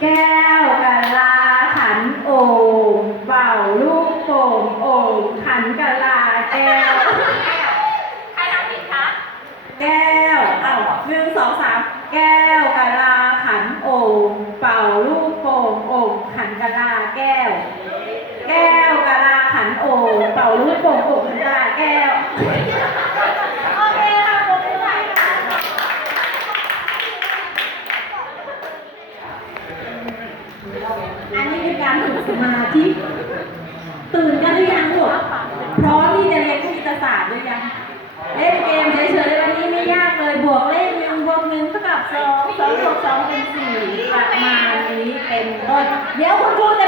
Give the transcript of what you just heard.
แก้วกะลาขันโอ่งเป่าลูกโป่งโอ่งขันกะลาแก้ว ใครทำผิดคะแก้วเอ้าหนึ่งสองสามแก้วกะลาขันโอ่งเป่าลูกโป่งโอ่งขันกะลาแก้ว แก้วกะลาขันโอ่งเป่าลูกโป่งโอ่งขันกะลาแก้ว อันนี้เป็นการฝึกสมาธิตื่นกันหรือยังลูกพร้อมที่จะเรียนคณิตศาสตร์หรือยังเล่นเกมเฉยๆวันนี้ไม่ยากเลยบวกเลขหนึ่งบวกหนึ่งเท่ากับสองสองบวกสองเป็นสี่ประมาณนี้เป็นต้นเดี๋ยวคุณครูจะ